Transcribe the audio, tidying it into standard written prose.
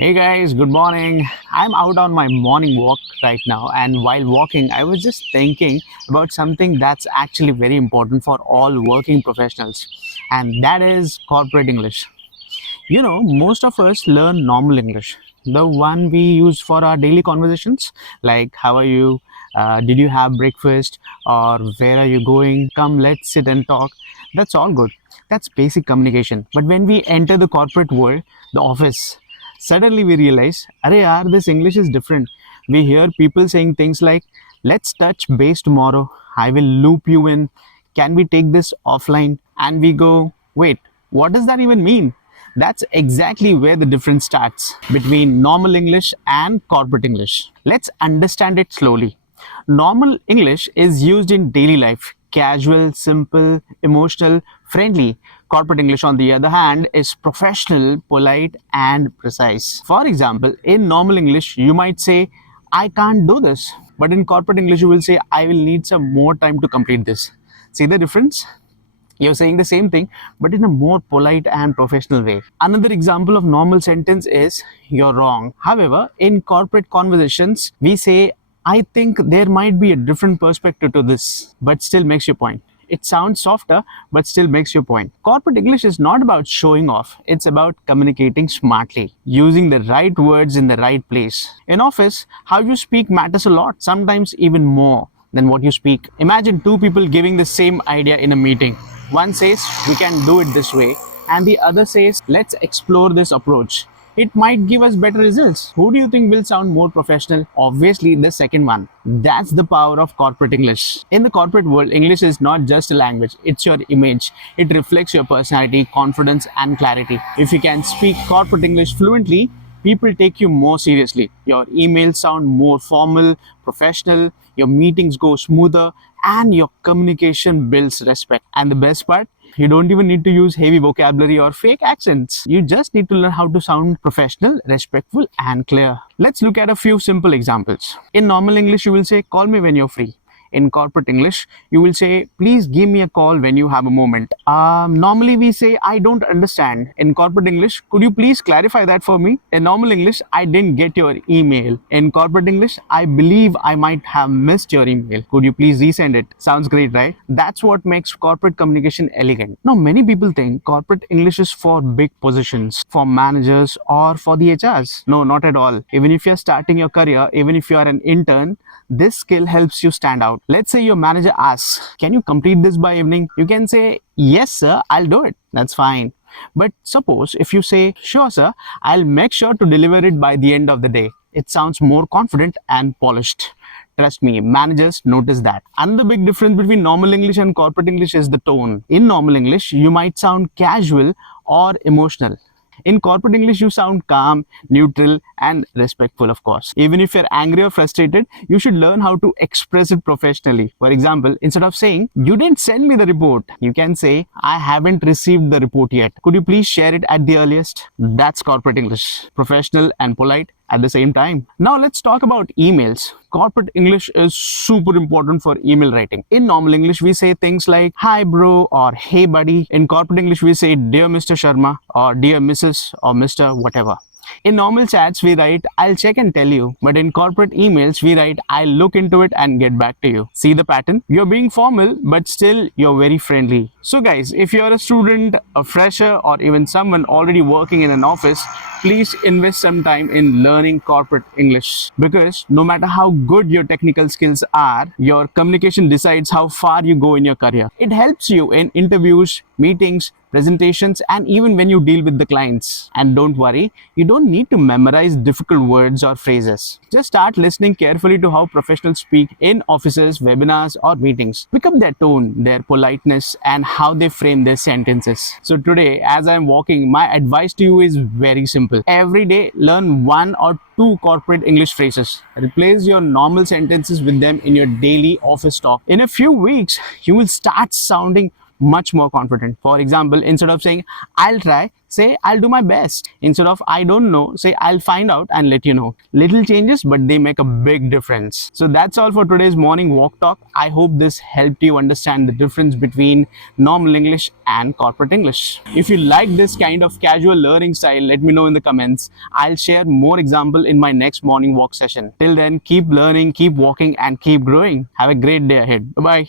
Hey guys, good morning. I'm out on my morning walk right now, and while walking, I was just thinking about something that's actually very important for all working professionals, and that is corporate English. Most of us learn normal English, the one we use for our daily conversations, like how are you, did you have breakfast, or where are you going, come, let's sit and talk. That's all good. That's basic communication. But when we enter the corporate world, the office, suddenly we realize, Arey yaar, this English is different. We hear people saying things like, let's touch base tomorrow, I will loop you in, can we take this offline? And we go, wait, what does that even mean? That's exactly where the difference starts between normal English and corporate English. Let's understand it slowly. Normal English is used in daily life, casual, simple, emotional, friendly. Corporate English, on the other hand, is professional, polite, and precise. For example, in normal English, you might say, I can't do this. But in corporate English, you will say, I will need some more time to complete this. See the difference? You're saying the same thing, but in a more polite and professional way. Another example of normal sentence is, you're wrong. However, in corporate conversations, we say, I think there might be a different perspective to this, but still makes your point. It sounds softer, but still makes your point. Corporate English is not about showing off. It's about communicating smartly, using the right words in the right place. In office, how you speak matters a lot, sometimes even more than what you speak. Imagine two people giving the same idea in a meeting. One says, we can do it this way, and the other says, let's explore this approach. It might give us better results. Who do you think will sound more professional? Obviously, the second one. That's the power of corporate English. In the corporate world, English is not just a language, it's your image. It reflects your personality, confidence, and clarity. If you can speak corporate English fluently, people take you more seriously. Your emails sound more formal, professional, your meetings go smoother, and your communication builds respect. And the best part, you don't even need to use heavy vocabulary or fake accents. You just need to learn how to sound professional, respectful, and clear. Let's look at a few simple examples. In normal English, you will say, call me when you're free. In corporate English, you will say, please give me a call when you have a moment. Normally, we say, I don't understand. In corporate English, could you please clarify that for me? In normal English, I didn't get your email. In corporate English, I believe I might have missed your email. Could you please resend it? Sounds great, right? That's what makes corporate communication elegant. Now, many people think corporate English is for big positions, for managers, or for the HRs. No, not at all. Even if you're starting your career, even if you're an intern, this skill helps you stand out. Let's say your manager asks, can you complete this by evening? You can say, yes, sir, I'll do it. That's fine. But suppose if you say, sure, sir, I'll make sure to deliver it by the end of the day. It sounds more confident and polished. Trust me, managers notice that. Another big difference between normal English and corporate English is the tone. In normal English, you might sound casual or emotional. In corporate English, you sound calm, neutral, and respectful, of course. Even if you're angry or frustrated, you should learn how to express it professionally. For example, instead of saying, you didn't send me the report, you can say, I haven't received the report yet. Could you please share it at the earliest? That's corporate English. Professional and polite at the same time. Now let's talk about emails. Corporate English is super important for email writing. In normal English, we say things like, hi bro, or hey buddy. In corporate English, we say, dear Mr. Sharma, or dear Mrs. or Mr. whatever. In normal chats, we write, I'll check and tell you. But in corporate emails, we write, I'll look into it and get back to you. See the pattern? You're being formal, but still you're very friendly. So guys, if you're a student, a fresher, or even someone already working in an office, please invest some time in learning corporate English, because no matter how good your technical skills are, your communication decides how far you go in your career. It helps you in interviews, meetings, presentations, and even when you deal with the clients. And don't worry, you don't need to memorize difficult words or phrases. Just start listening carefully to how professionals speak in offices, webinars, or meetings. Pick up their tone, their politeness, and how they frame their sentences. So today, as I'm walking, my advice to you is very simple. Every day, learn one or two corporate English phrases. Replace your normal sentences with them in your daily office talk. In a few weeks, you will start sounding much more confident. For example, instead of saying I'll try, say I'll do my best. Instead of I don't know, say I'll find out and let you know. Little changes, but they make a big difference. So that's all for today's morning walk talk. I hope this helped you understand the difference between normal English and corporate English. If you like this kind of casual learning style, let me know in the comments. I'll share more example in my next morning walk session. Till then, keep learning, keep walking, and keep growing. Have a great day ahead. Bye bye.